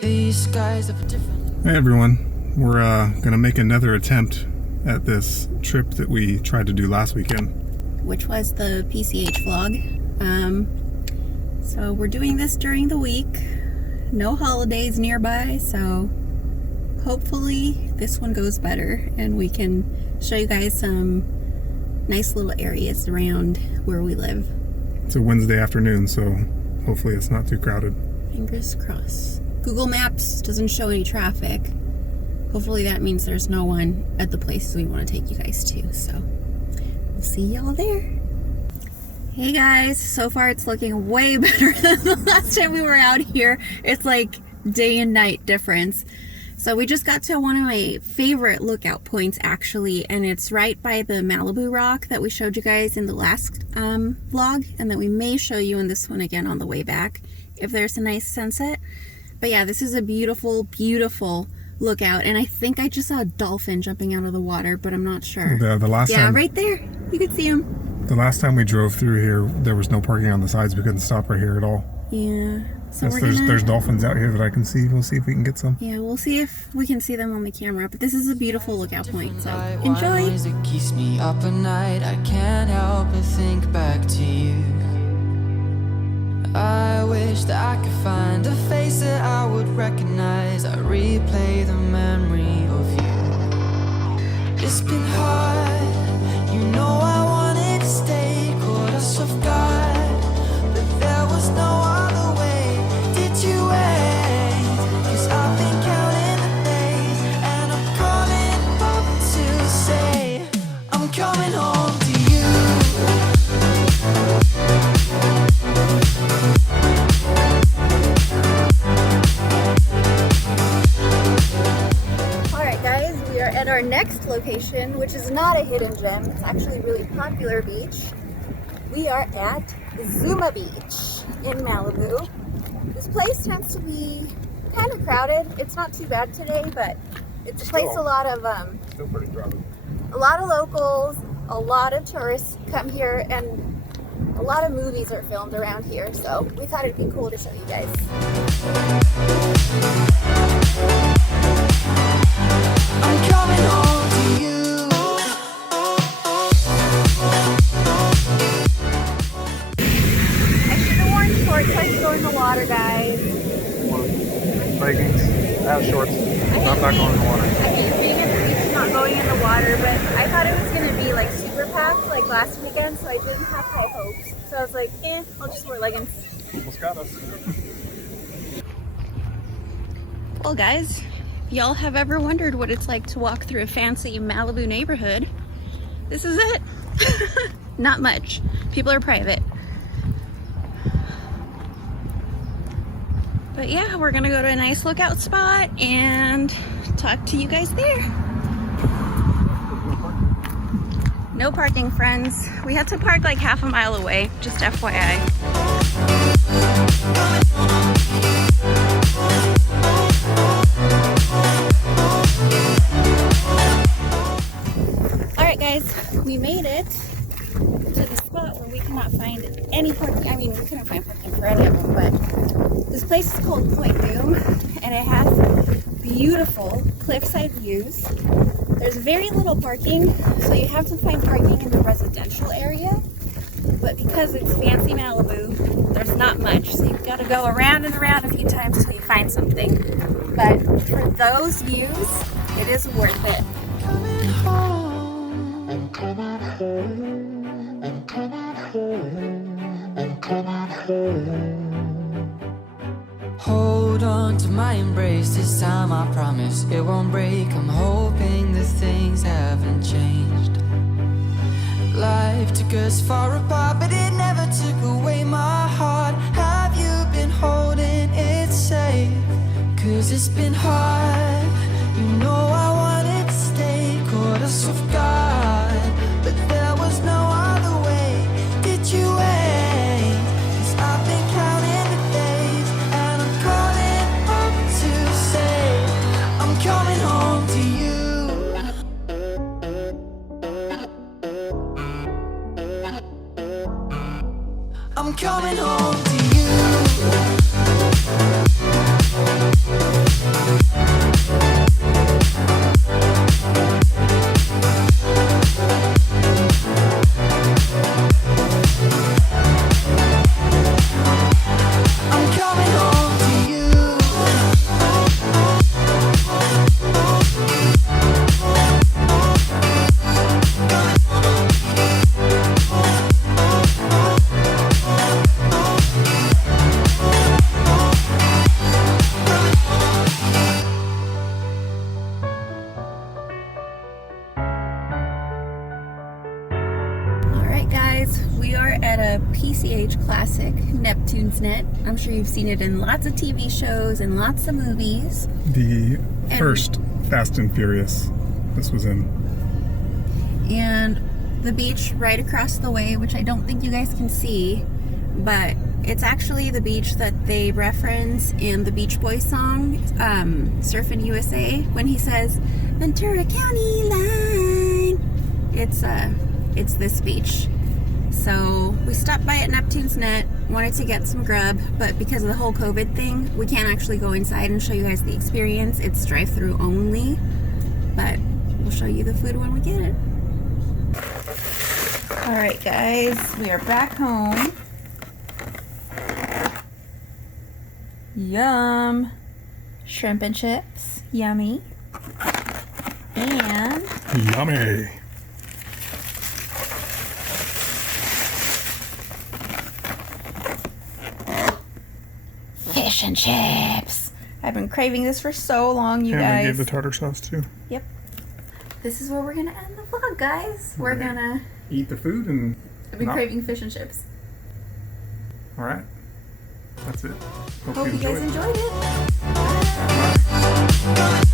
These skies are different. Hey everyone, we're gonna make another attempt at this trip that we tried to do last weekend, which was the PCH vlog. So we're doing this during the week, no holidays nearby, so hopefully this one goes better and we can show you guys some nice little areas around where we live. It's a Wednesday afternoon, so hopefully it's not too crowded. Fingers crossed. Google Maps doesn't show any traffic. Hopefully that means there's no one at the places we want to take you guys to, so we'll see y'all there. Hey guys, so far it's looking way better than the last time we were out here. It's like day and night difference. So we just got to one of my favorite lookout points actually, and it's right by the Malibu rock that we showed you guys in the last vlog, and that we may show you in this one again on the way back if there's a nice sunset. But yeah, this is a beautiful, beautiful lookout, and I think I just saw a dolphin jumping out of the water, but I'm not sure. The last time, right there, you could see him. The last time we drove through here, there was no parking on the sides. We couldn't stop right here at all. Yeah. So yes, there's dolphins out here that I can see. We'll see if we can get some. Yeah, we'll see if we can see them on the camera. But this is a beautiful lookout point, so enjoy. It keeps me up at night. I can't help but think back to you. I wish that I could find a face that I would recognize. I replay the memory of you. It's been hard, you know I wanted to stay, caught us off guard, but there was no other way. Did you wait? 'Cause I've been counting the days, and I'm calling up to say I'm coming home to you. Alright guys, we are at our next location, which is not a hidden gem. It's actually a really popular beach. We are at Zuma Beach in Malibu. This place tends to be kind of crowded. It's not too bad today, but it's a place a lot of Still pretty crowded. a lot of locals, a lot of tourists come here, and a lot of movies are filmed around here, so we thought it'd be cool to show you guys. I'm coming home to you. I should have worn shorts so I could go in the water, guys. Leggings. I have shorts. I'm not going in the water. I hate being at the beach, not going in the water, but I thought it was going to be like super packed like last weekend, so I didn't have high hopes. So I was like, I'll just wear leggings. Almost got us. Well guys, if y'all have ever wondered what it's like to walk through a fancy Malibu neighborhood, this is it. Not much. People are private. But yeah, we're gonna go to a nice lookout spot and talk to you guys there. No parking, friends. We had to park like half a mile away, just FYI. Alright guys, we made it to the spot where we cannot find any parking. I mean, we couldn't find parking for any of them, but this place is called Point Dume, and it has beautiful cliffside views. There's very little parking, so you have to find parking in the residential area, but because it's fancy Malibu, there's not much, so you've got to go around and around a few times until you find something. But for those views, it is worth it. Coming home. I'm coming home. I'm coming home. I'm coming home. Hold on to my embrace, this time I promise it won't break. I'm hoping that things haven't changed. Life took us far apart, but it never took away my heart. Have you been holding it safe? 'Cause it's been hard, you know I wanted to stay, caught us off guard, but there was no other way. Did you wait? 'Cause I've been counting the days, and I'm calling up to say I'm coming home to you. I'm coming home to you. beach classic, Neptunes Net. I'm sure you've seen it in lots of TV shows and lots of movies. The first Fast and Furious this was in. And the beach right across the way, which I don't think you guys can see, but it's actually the beach that they reference in the Beach Boys song, Surfin' USA, when he says, Ventura County line. It's this beach. So we stopped by at Neptunes Net, wanted to get some grub, but because of the whole COVID thing, we can't actually go inside and show you guys the experience. It's drive-through only, but we'll show you the food when we get it. All right, guys, we are back home. Yum. Shrimp and chips, yummy. And Yummy. fish and chips. I've been craving this for so long, you And guys. we gave the tartar sauce too. Yep. This is where we're gonna end the vlog, guys. We're gonna Eat the food and... be craving fish and chips. Alright. That's it. Hope you guys enjoyed it. Bye.